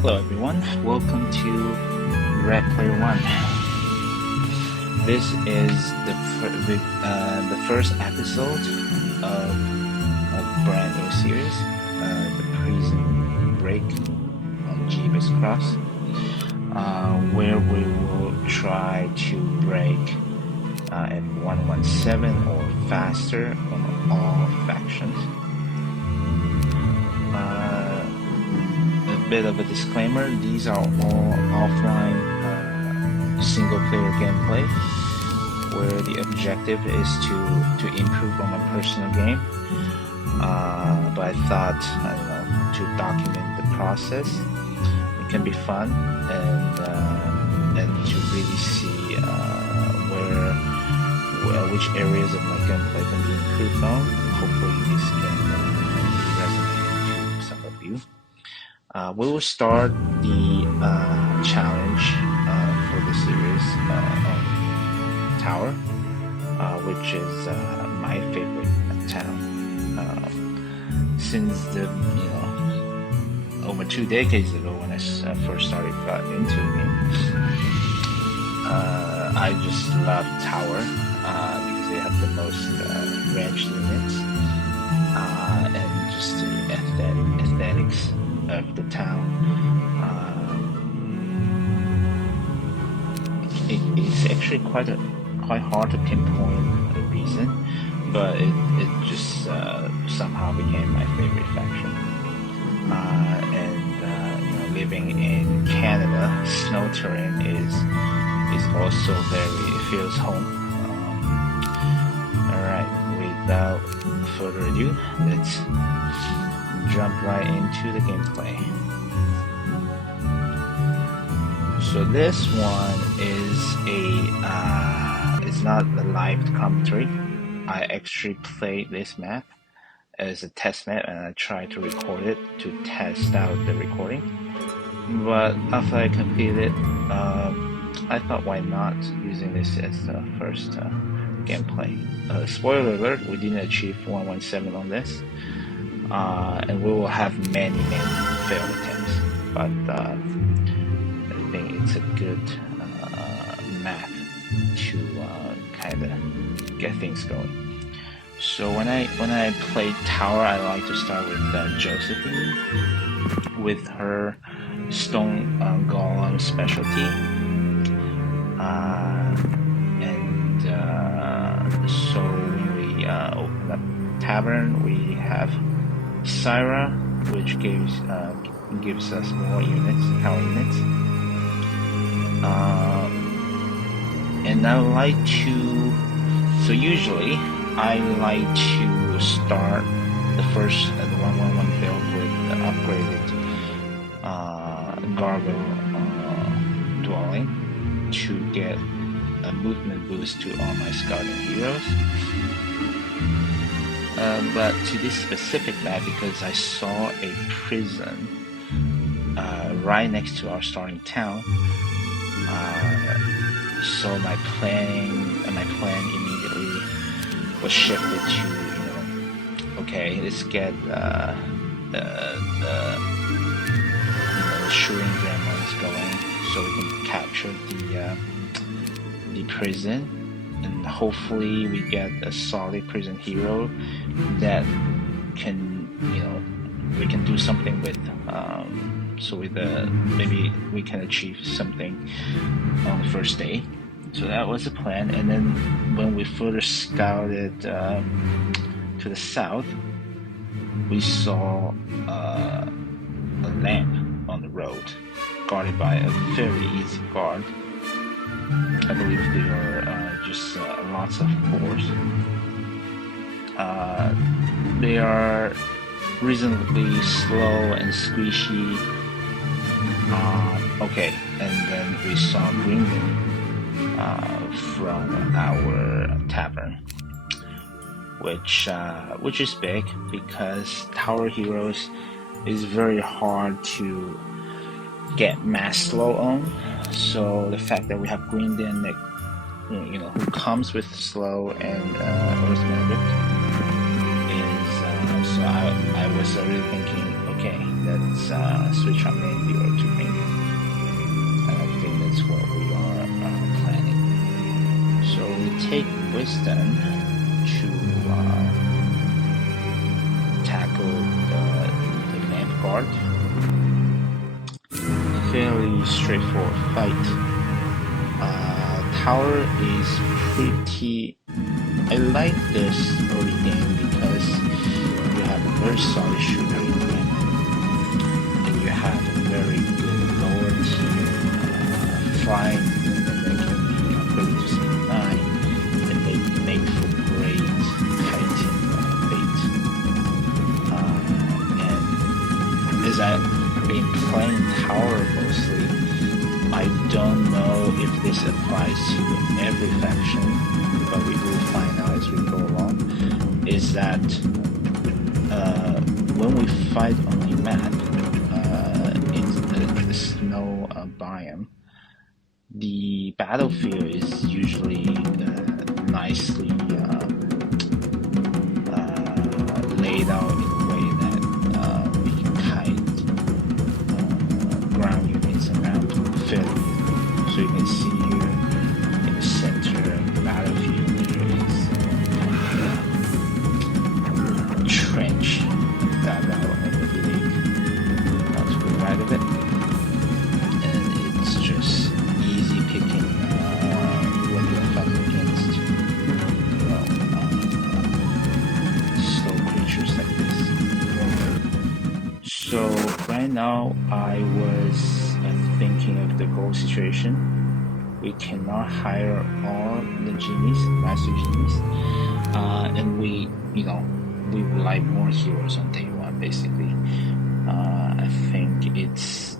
Hello everyone, welcome to Red Player One. This is the first episode of a brand new series, the Prison Break on Jebus Cross, where we will try to break M117 or faster on all factions. A bit of a disclaimer, these are all offline single-player gameplay where the objective is to improve on my personal game, but I thought, to document the process. It can be fun and to really see which areas of my gameplay can be improved on. Hopefully this can resonate to some of you. We will start the challenge for the series on Tower, which is my favorite town. Since over 2 decades ago when I first got into the game, I just love Tower because they have the most range units and just the aesthetics of the town. It's actually quite hard to pinpoint a reason, but it just somehow became my favorite faction. Living in Canada, snow terrain is also it feels home. Alright, without further ado, let's jump right into the gameplay. So this one is it's not a live commentary. I actually played this map as a test map and I tried to record it to test out the recording. But after I completed, I thought why not using this as the first gameplay. Spoiler alert, we didn't achieve 117 on this. And we will have many failed attempts, but I think it's a good map to kind of get things going. So when I play Tower, I like to start with Josephine with her stone golem specialty, so when we open up Tavern, we have Syra, which gives us more units, power units, and I like to. So usually I like to start the 111 build with the upgraded Gargoyle dwelling to get a movement boost to all my scouting heroes. But to this specific map, because I saw a prison right next to our starting town, so my plan immediately was shifted to okay, let's get the shooting gremlins going so we can capture the prison. And hopefully we get a solid prison hero that can, we can do something with. So with maybe we can achieve something on the first day. So that was the plan. And then when we further scouted to the south, we saw a lamp on the road, guarded by a very easy guard. I believe they are just lots of fours. They are reasonably slow and squishy. Okay, and then we saw Greenland from our tavern, which is big because Tower Heroes is very hard to get mass slow on. So the fact that we have Greenland that who comes with slow and Earth Magic is so I was already thinking, okay, let's switch our main hero to green. And I think that's what we are planning. So we take wisdom to tackle the lamp guard. Fairly straightforward fight. Tower is pretty. I like this early game because you have a very solid shooter in green, and you have a very good lower tier flying, and they can be upgraded to 79, and they make for great kiting bait. And as I've been playing Tower mostly, I don't know if this applies to every faction, but we will find out as we go along, is that when we fight on a map in the snow biome, the battlefield is usually nicely laid out in a way that we can kite ground units around fairly. So you can see here in the center of the battlefield there is a trench dug out over the lake to the right of it, and it's just easy picking when you're fighting against slow creatures like this. So right now I was thinking of the goal situation. We cannot hire all the genies, master genies, and we would like more heroes on day one. Basically, I think it's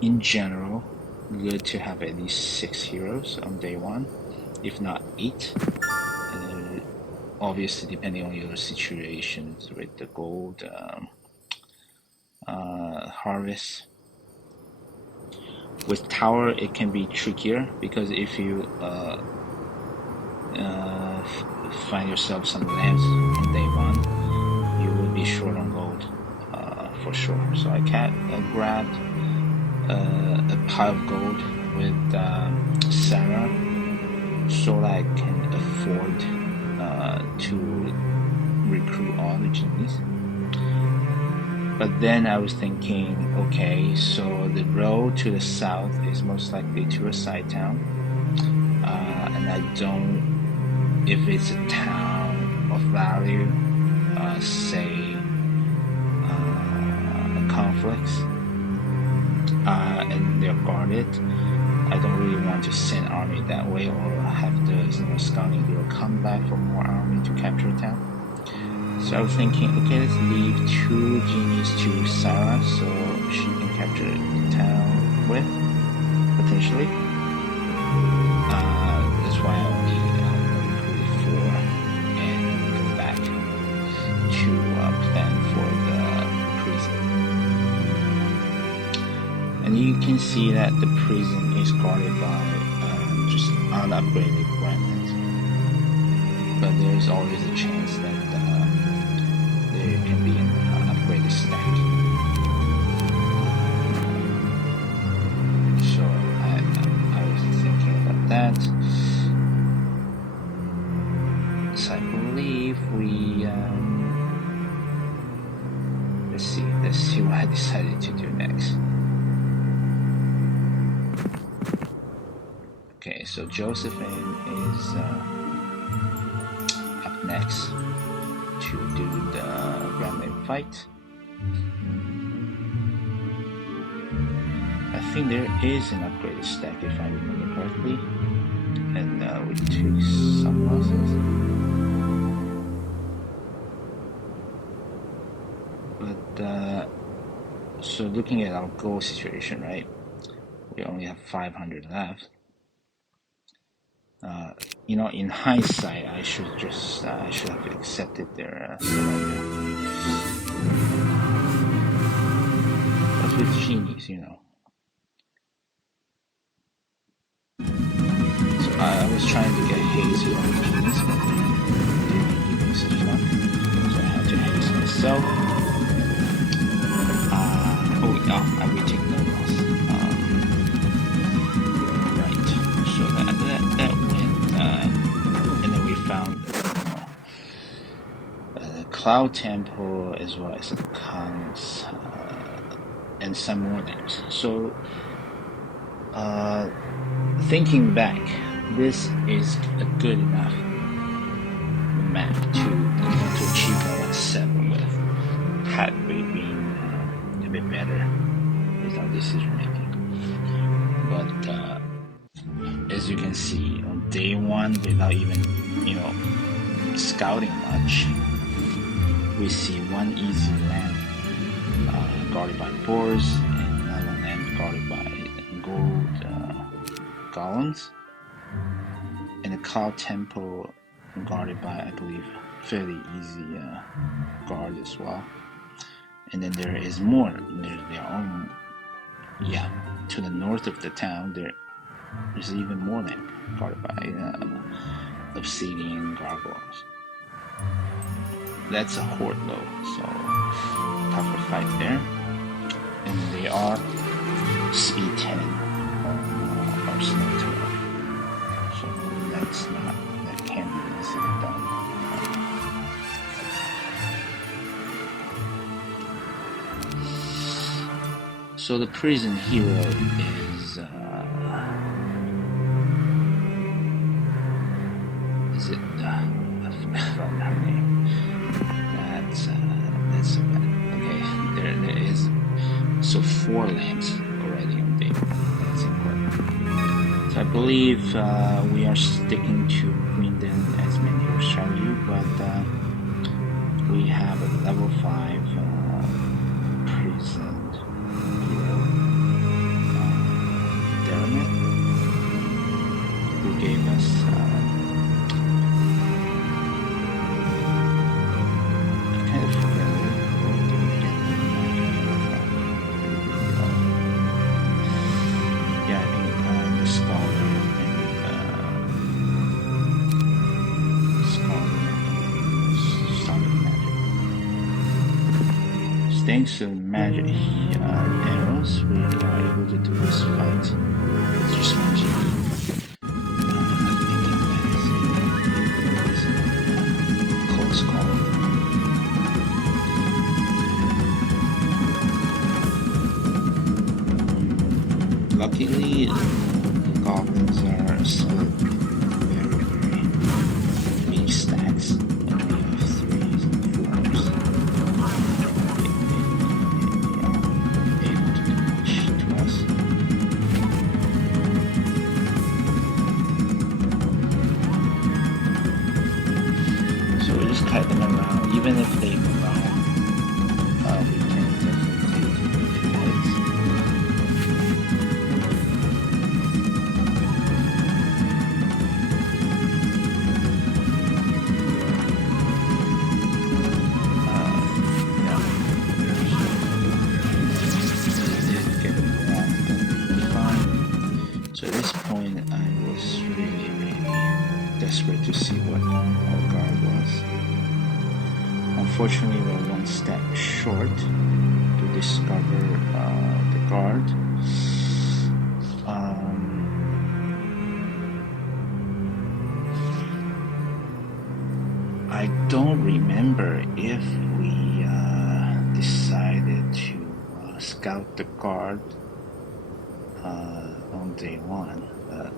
in general good to have at least 6 heroes on day one, if not 8. Obviously, depending on your situations with the gold harvest. With tower, it can be trickier because if you find yourself some lamps on day one, you will be short on gold for sure. So I grabbed a pile of gold with Sarah so that I can afford to recruit all the genies. But then I was thinking, okay, so the road to the south is most likely to a side town, and I don't, if it's a town of value, say a conflict, and they're guarded, I don't really want to send army that way or have the scouting hero come back for more army to capture a town. So I was thinking, okay, let's leave 2 genies to Sarah so she can capture the town with, potentially. That's why I only recruited 4 and go back to plan for the prison. And you can see that the prison is guarded by just unupgraded gremlins. But there's always a chance that there can be an upgraded stack. So I was thinking about that. So I believe we let's see what I decided to do next. Okay, so Josephine is up next to do the gremlin fight. I think there is an upgraded stack if I remember correctly, and we took some losses. But so looking at our goal situation, right? We only have 500 left. In hindsight, I should have accepted their surrender. But with genies, So I was trying to get haste on the genies, but they didn't give me such luck. So I had to haste myself. we take no loss. Right. So that went, and then we found the Cloud Temple as well as the Cons, and some more names. So, thinking back, this is a good enough map to achieve a 1-7 with. Had we been a bit better with our decision making. But as you can see, on day 1, without even scouting much, we see one easy land guarded by boars, and another land guarded by gold golems, and a Cloud Temple guarded by, I believe, fairly easy guard as well. And then there is more. There are, to the north of the town, there's even more land guarded by obsidian gargoyles. That's a horde though, so tougher fight there. And they are speed 10 on Arsenal Tour, so that can be easily done. So the prison hero is it? I forgot her name. That's so bad. Okay, there is so 4 lamps already on day 1. That's important. So I believe we are sticking to Queendon as main hero strategy, but we have a level 5 prison hero, Dermot, who gave us thanks to magic arrows, we are able to do this fight. It's just magic. Close call. Luckily, the goblins are split very, very weak stacks. Only have 3s and 4s. Kite them around, even if they move around, we can definitely take a few hits. Get them around, but fine. So at this point, I was really, really desperate to see what our guard was. Unfortunately, we're 1 step short to discover the guard. I don't remember if we decided to scout the guard on day 1, but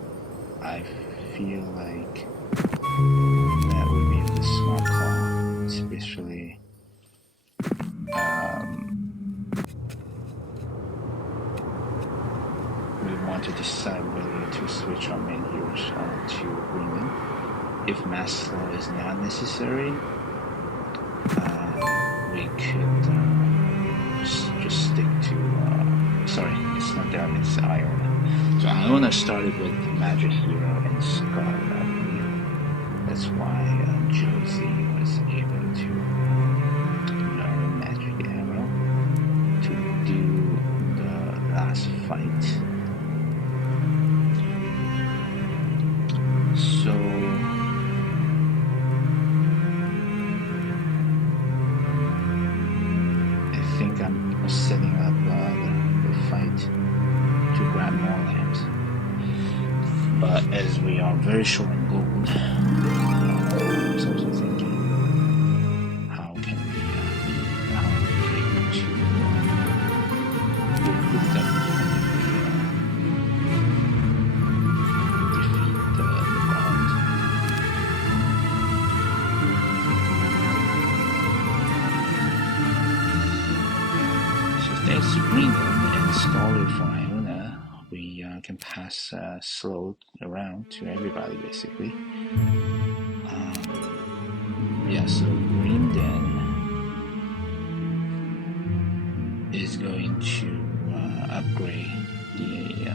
I feel like that would be a smart call, especially we want to decide whether to switch our main heroes to Greenland. If mass slow is not necessary, we could just stick to sorry, it's not that, it's Iona. So Iona started with Magic Hero and Scar, I believe. That's why Josie was able to learn Magic Arrow to do the last fight. So I think I'm setting up the fight to grab more lamps. But as we are very short in gold, I was also thinking, how can we be able to recruit them and defeat the gods? So thanks to Greenland and Scholar for Iona, we can pass slow around to everybody basically. Yeah, so Greenland is going to upgrade the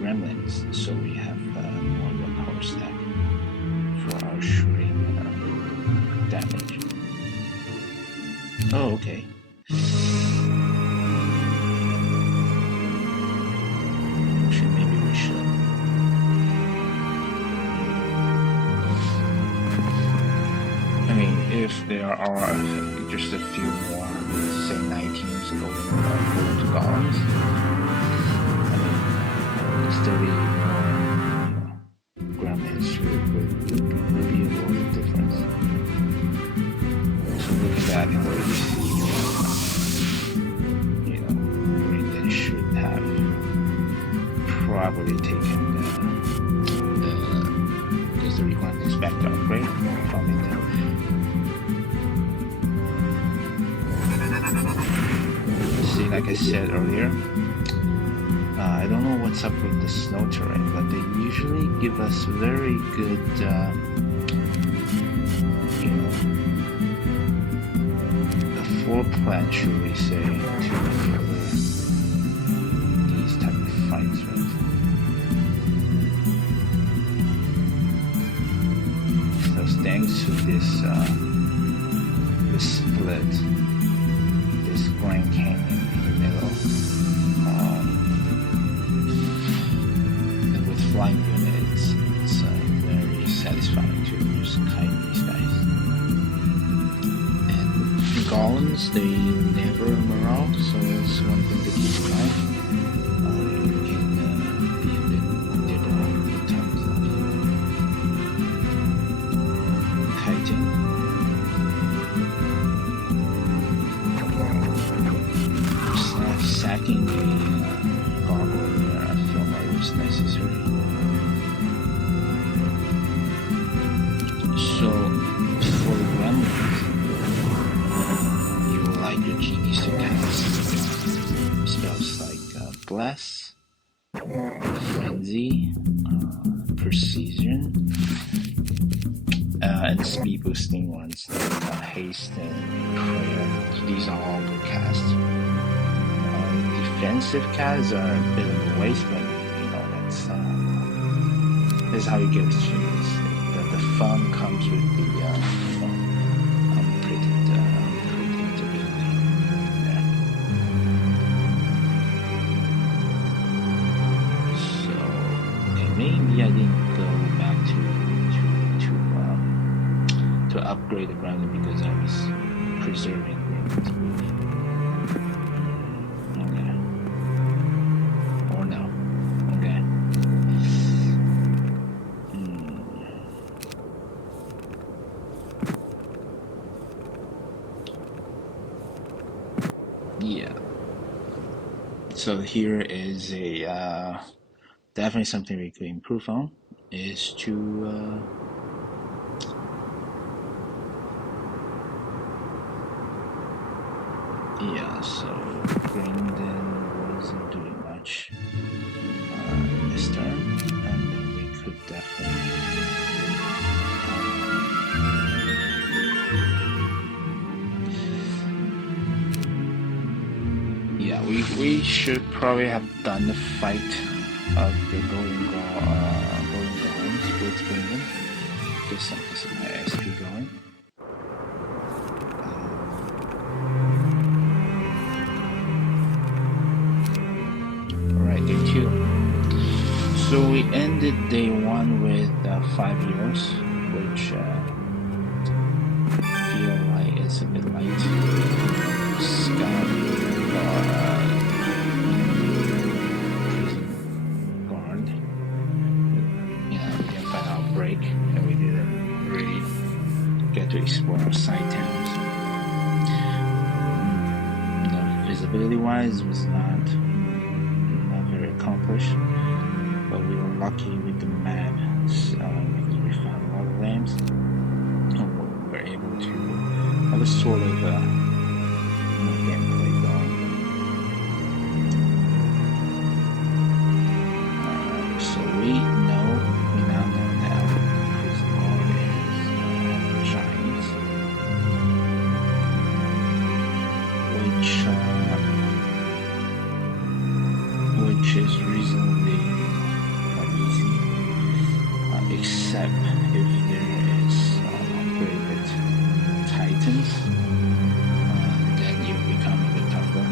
gremlins, so we have more of a power stack for our shooting damage. Oh, okay. Maybe we should. I mean, if there are just a few more, say 9 teams going to golems, I mean, still be more gremlins would be a world of difference. So looking back and what you see, Greenland should have probably taken because the requirement is back to upgrade from Intel. See, like I said earlier, I don't know what's up with the snow terrain, but they usually give us very good, a floor plan, should we say, to maneuver these type of fights, right? So thanks to this split, this Grand Canyon in the middle, and with flying units, it's very satisfying to just kite these guys. And golems, they never morale, so that's one thing to keep in mind. You can be a bit liberal in terms of kiting. Sacking a gargoyle there, I felt like it was necessary. So, for the gremlins, you would like your genies to cast spells like Bless, Frenzy, Precision, and speed boosting ones like Haste and Prayer. So these are all good casts. Defensive casts are a bit of a waste, but that's how you get genius. The fun comes with the predictability there. So okay, maybe I didn't go back to upgrade the ground because I was preserving things. Yeah. So here is a definitely something we could improve on is to so Grindon wasn't doing much this turn, and we could definitely we should probably have done the fight of the Golden Golems with Grindon. Just some my SP going. Alright, day 2. So we ended day 1 with 5 heroes, which feel like it's a bit light. Scout get to explore our side towns. Visibility wise was not very accomplished, but we were lucky with the map because we found a lot of lamps and we were able to have a sort of gameplay going. So we now know now whose lord is giants, which is reasonably easy, except if there is upgraded titans, then you become a bit tougher.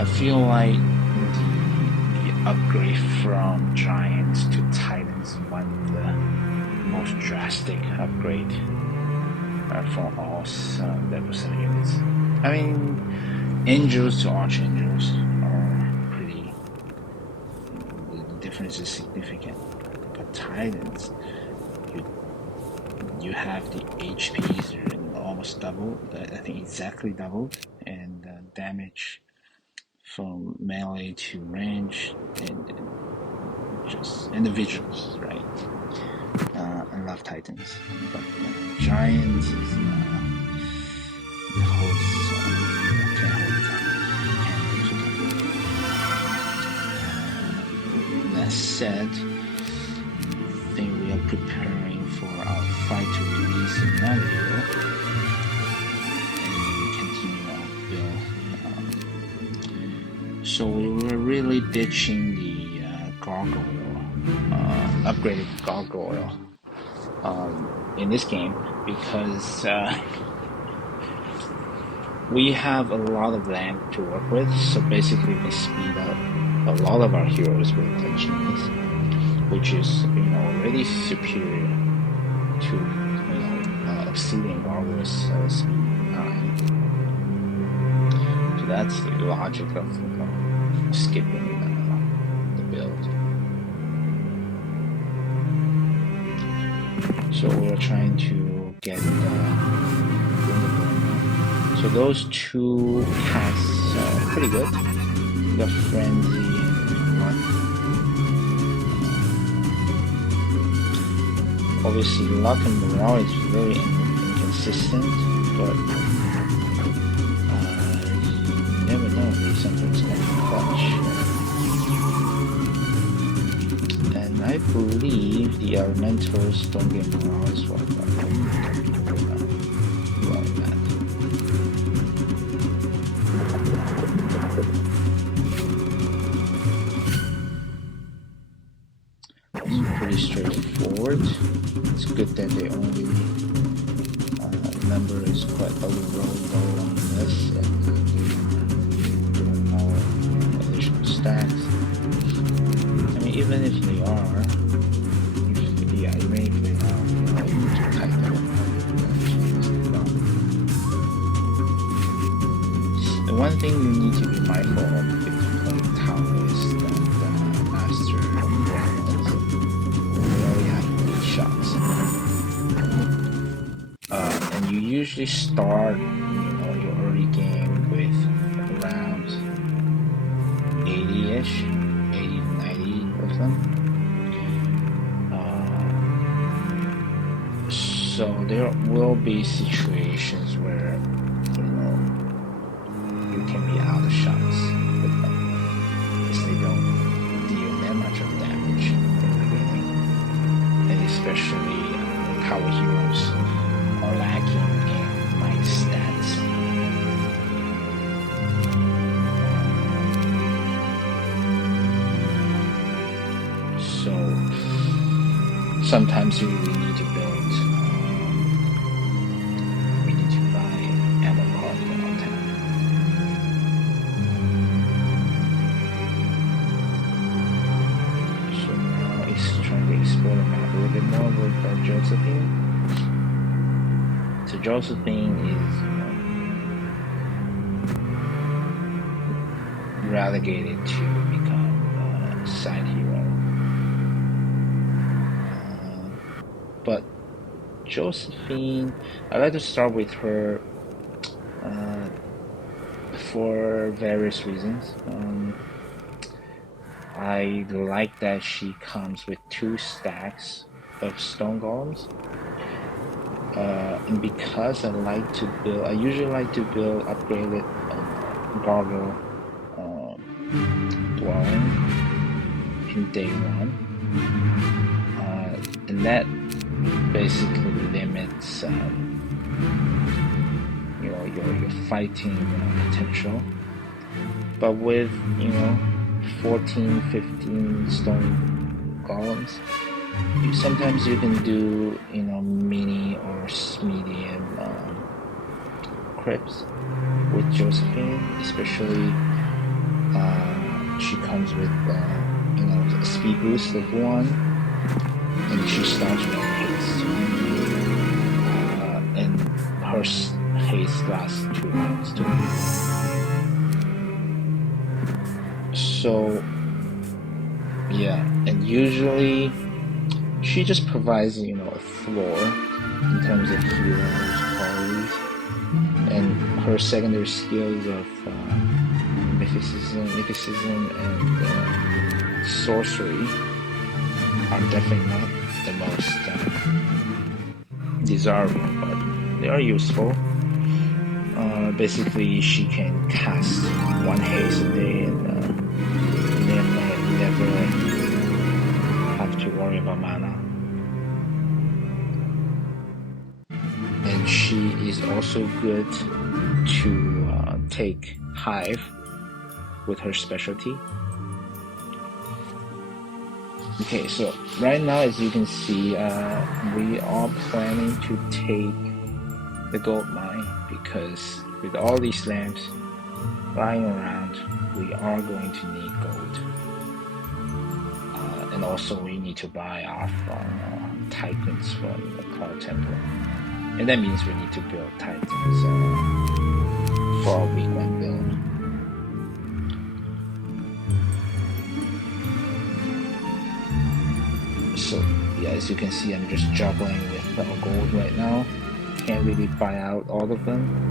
I feel like the upgrade from giants to titans is one of the most drastic upgrade for all level 7 units. I mean, angels to archangels are pretty, the difference is significant, but titans, you have the HPs are almost double, I think exactly doubled, and damage from melee to range, and just individuals, right? I love titans, but giants is the holds can't hold it up. That said, I think we are preparing for our fight to release another year and continue our build. So we were really ditching the gargoyle, upgraded gargoyle in this game because we have a lot of land to work with, so basically we can speed up a lot of our heroes with genius, which is already superior to obsidian gargoyles speed 9. So that's the logic of skipping the build. So we are trying to get so those two casts are pretty good. We got Frenzy and Run. Obviously, luck and morale is very inconsistent, but you never know if something's going to clutch. And I believe the elementals don't get morale as well. Pretty straightforward. It's good that the only number is quite a low on this, and doing more additional stacks. I mean, even if they are, type them. The one thing you need to be mindful of if you play tower is that master shots. And you usually start, your early game with around 80-ish, 80 to 90 of them. So there will be situations where, you can be out of shots with them, because they don't deal that much of damage in the beginning. And especially power heroes are lacking in might stats. So sometimes you really need to build. We need to buy ammo card for our town. So now it's trying to explore the map a little bit more with Josephine. So Josephine is relegated to become a side hero, but Josephine, I like to start with her for various reasons. I like that she comes with 2 stacks of stone golems. And because I usually like to build upgraded gargoyle dwelling in day 1. And that basically limits your fighting potential. But with 14, 15 stone golems, sometimes you can do mini or medium crypts with Josephine, especially she comes with a speed boost of 1, and she starts with haste, and her haste lasts 2 rounds too. So yeah, and usually she just provides a floor in terms of heroes qualities, and her secondary skills of mythicism and sorcery are definitely not the most desirable, but they are useful. Basically, she can cast 1 haste a day and never have to worry about mana. And she is also good to take Hive with her specialty. Okay, so right now, as you can see, we are planning to take the gold mine, because with all these lamps lying around, we are going to need gold. And also we need to buy off Titans from the Cloud Temple. And that means we need to build Titans for our week 1 build. So yeah, as you can see, I'm just juggling with gold right now. Can't really buy out all of them.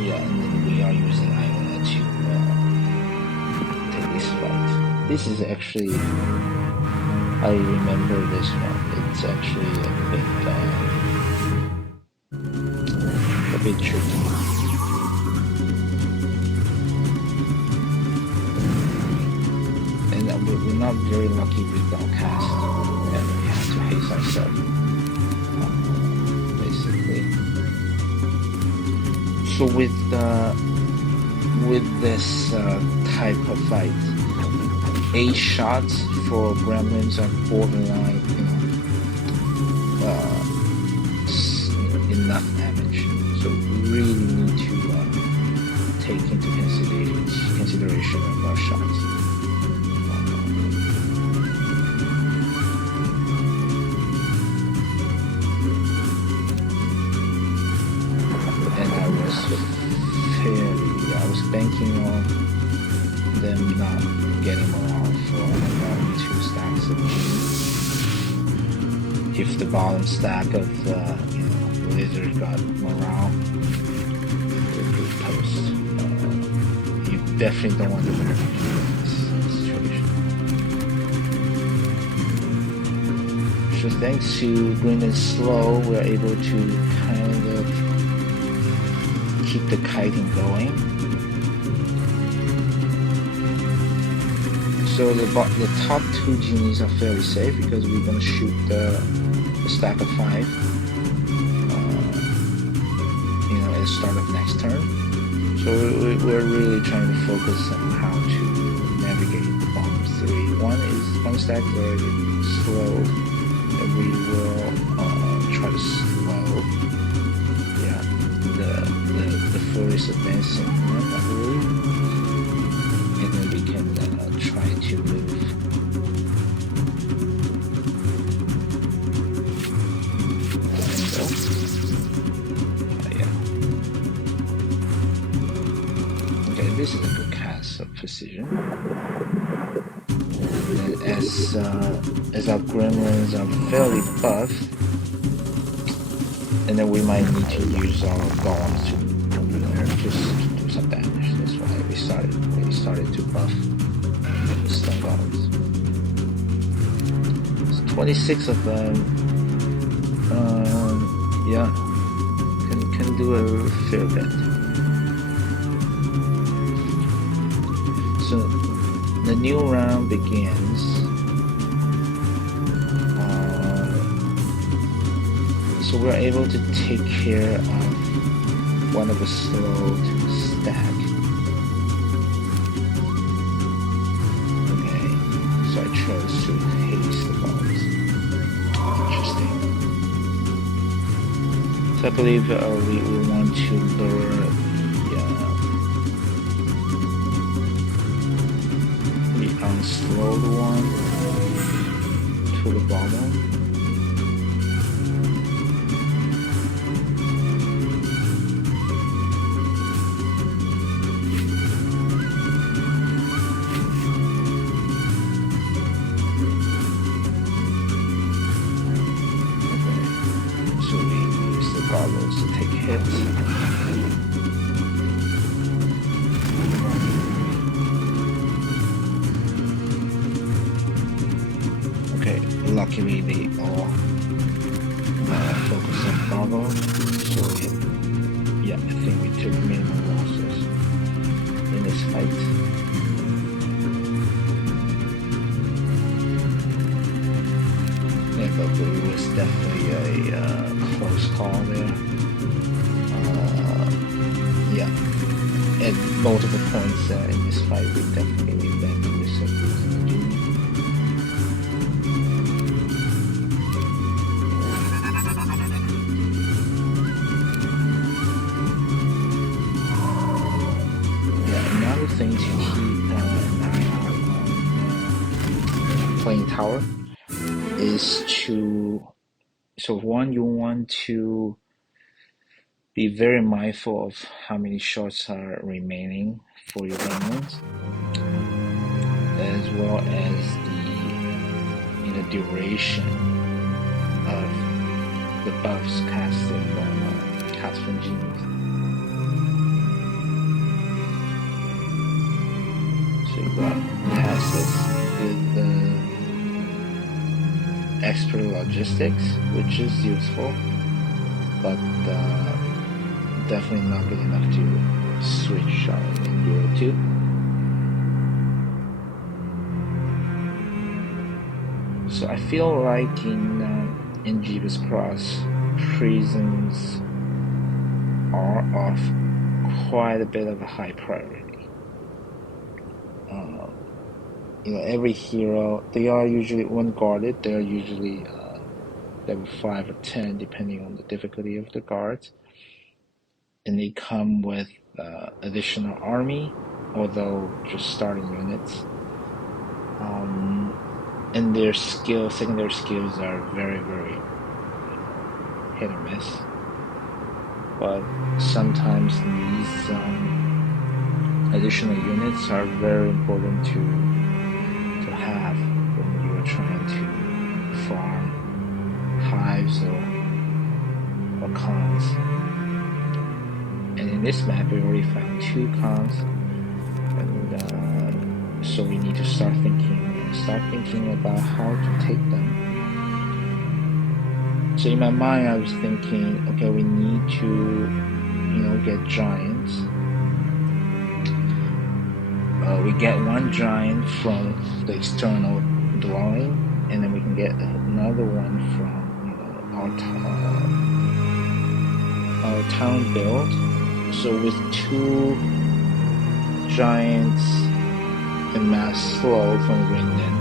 Yeah, and then we are using Iona to take this fight. This is actually, I remember this one. It's actually a bit tricky. We're not very lucky with our cast, and we have to haste ourselves, basically. So with this type of fight, 8 shots for gremlins are borderline, enough damage. So we really need to take into consideration of our shots. I was banking on them not getting morale for about 2 stacks of cheese. If the bottom stack of the lizard got morale, it would toast. You definitely don't want to win in this situation. So thanks to Green and Slow, we're able to kind of keep the kiting going. So the top 2 genies are fairly safe, because we're going to shoot the stack of 5 at the start of next turn. So we're really trying to focus on how to navigate the bottom 3. One stack is already slow, and we will try to slow the furthest advancing one, I believe, and then we can try to move. So, yeah. Okay, this is a good cast, so precision. As our gremlins are fairly buff, and then we might need to use our golems to just do some damage. That's why we started to buff stun golems. There's 26 of them. Yeah, can do a fair bit. So the new round begins. So we're able to take care of one of the slowed stack. Okay, so I chose to haste the bombs. Interesting. So I believe we want to lure the unslowed one to the bottom. To take hits. Okay, luckily they all focus on Bravo, so yeah, I think we took minimum losses in this fight. Yeah, but it was definitely a close call there. Yeah, at multiple points in this fight, we definitely been the risk of losing the genie. Yeah, another thing to keep an eye out on playing tower is so one, you want to be very mindful of how many shots are remaining for your gremlins, as well as the duration of the buffs casted from genies. So you got passive with the expert logistics, which is useful, but definitely not good enough to switch on in Euro 2. So I feel like in Jebus Cross, prisons are of quite a bit of a high priority. Every hero, they are usually, when guarded, they are usually level 5 or 10, depending on the difficulty of the guards. And they come with additional army, although just starting units. And their secondary skills are very, very hit or miss. But sometimes these additional units are very important to have when you are trying to farm hives or cons. And in this map, we already found 2 cons, and so we need to start thinking about how to take them. So in my mind, I was thinking, okay, we need to, get giants. We get 1 giant from the external dwelling, and then we can get another one from, our town build. So with 2 giants and mass slow from Greenland,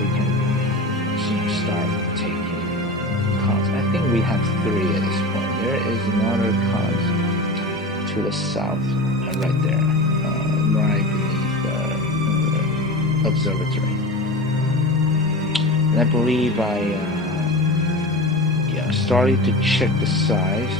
we can start taking cons. I think we have 3 at this point. There is another cons to the south, right there, right beneath the observatory. And I believe I started to check the size.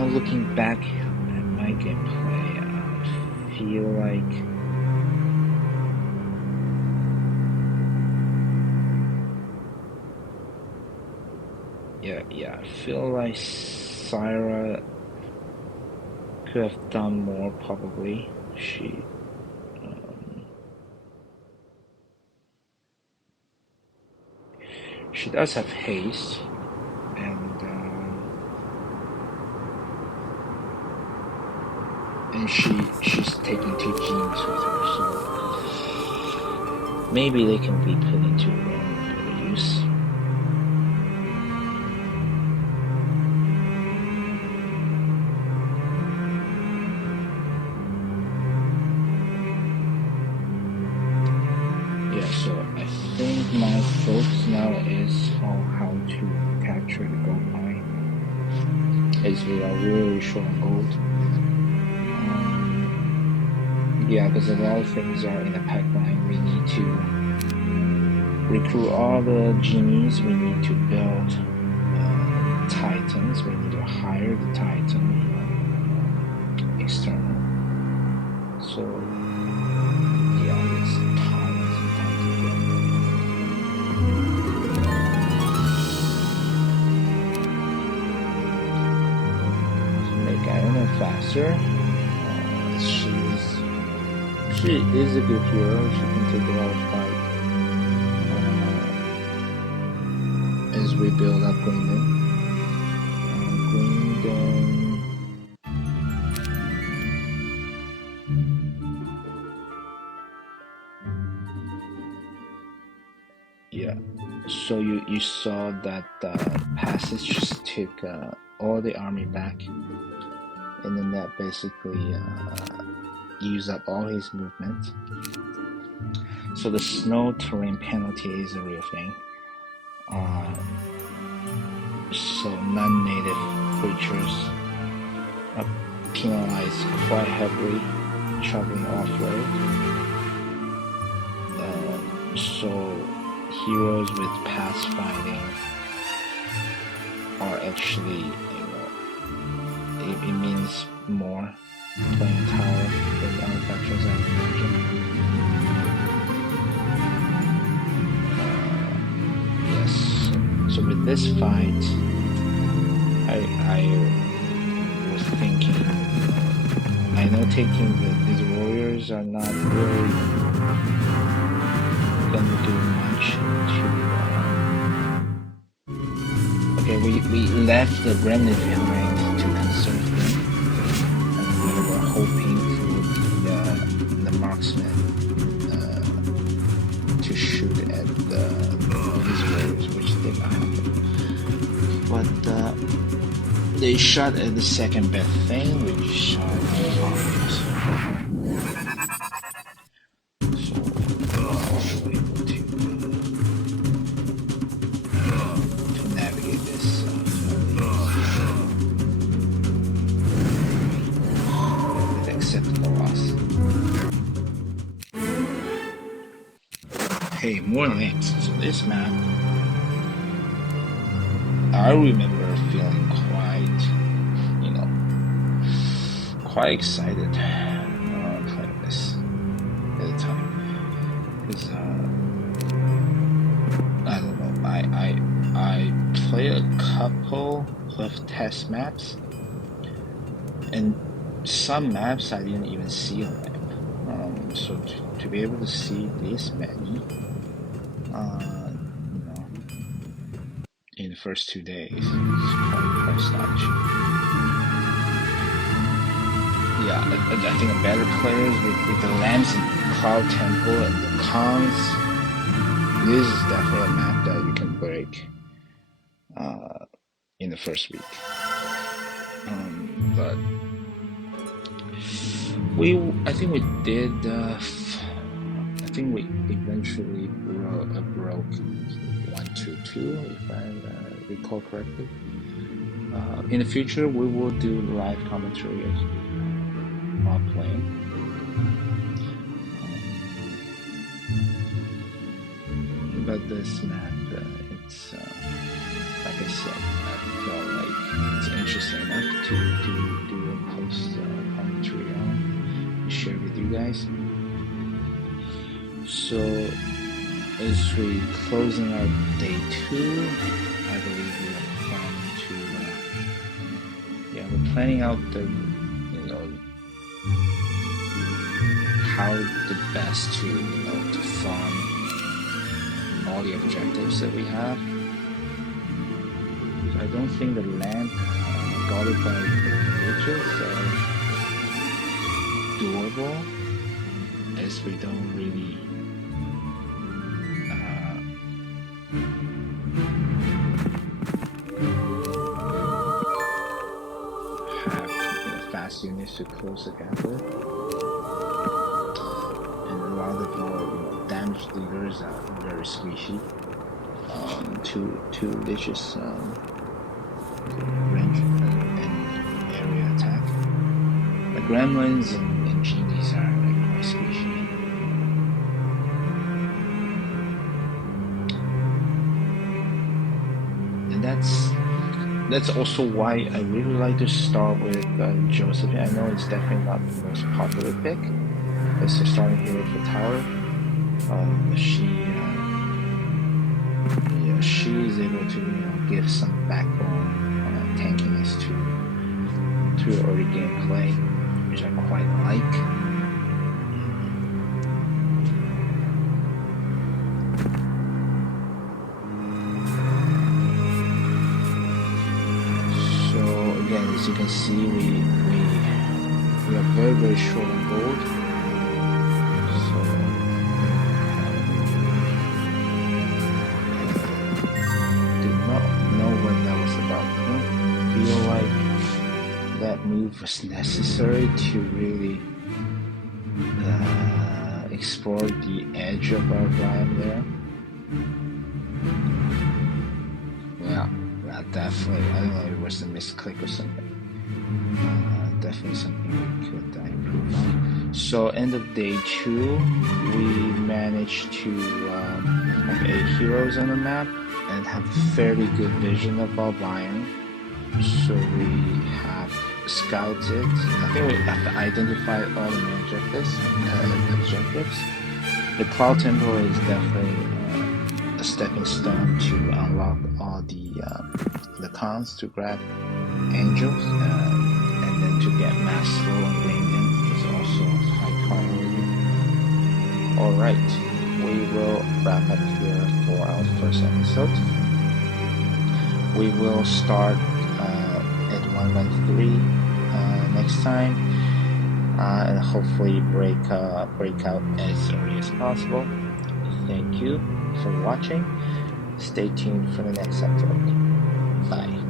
now looking back at my gameplay, I feel like I feel like Syra could have done more probably. She does have haste, and she's taking 2 genes with her, so maybe they can be put into better use. Yeah, so I think my focus now is on how to capture the gold mine, as we are really short on gold. Yeah, because a lot of things are in the pipeline. We need to recruit all the genies, we need to build titans, we need to hire the titan external. So yeah, it's tons and tons of them. So make Iona faster. She is a good hero. She can take a lot of fight as we build up Gwyndon. Yeah. So you saw that Passage just took all the army back, and then that basically used up all his movement. So the snow terrain penalty is a real thing. So non-native creatures are penalized quite heavily traveling off-road. So heroes with pass fighting are actually, it means more playing tower than the other factions, I imagine. Yes. So with this fight, I was thinking, I know taking these warriors are not really gonna do much to. Okay, we left the remnant behind to conserve them, and we were hoping for the marksman to shoot at these warriors, which did not happen. But they shot at the second best thing, which shot at farmers. So also able to navigate this with acceptable loss. Hey, more links. So this map, I remember feeling quite excited playing this at the time, because I don't know, I played a couple of test maps, and some maps I didn't even see on map. So to be able to see this many, in the first 2 days, is quite astonishing. Yeah, I think better players with the lamps and Cloud Temple and the cons, this is definitely a map that you can break in the first week. But I think we did. I think we eventually broke 1-2, if I recall correctly. In the future, we will do live commentary while playing. But this map, it's like I said, I felt like it's interesting enough to do a post commentary on, share with you guys. So as we closing out day 2, I believe we are planning to we're planning out the how the best to farm all the objectives that we have. So I don't think the land guarded by the villages are doable, as we don't really have fast units to close the gap with, and a lot of our damaged leaders are very squishy to vicious range and area attack. The gremlins and genies are like quite squishy. And that's also why I really like to start with Joseph. I know it's definitely not the most popular pick. It's the starting hero for Tower. She is able to give some backbone tankiness to the early gameplay, which I quite like. So again, as you can see, we are very, very short on gold. That move was necessary to really explore the edge of our line there. Yeah, definitely. I don't know if it was a misclick or something. Definitely something we could improve on. So end of day 2, we managed to have 8 heroes on the map and have fairly good vision of our biome. So we have scouted. I think we have identified all the main objectives. The Cloud Temple is definitely a stepping stone to unlock all the cons to grab angels, and then to get Mass Flow and Radiant is also of high priority. Alright, we will wrap up here for our first episode. We will start at 113 next time, and hopefully break out as early as possible. Thank you for watching. Stay tuned for the next episode. Bye.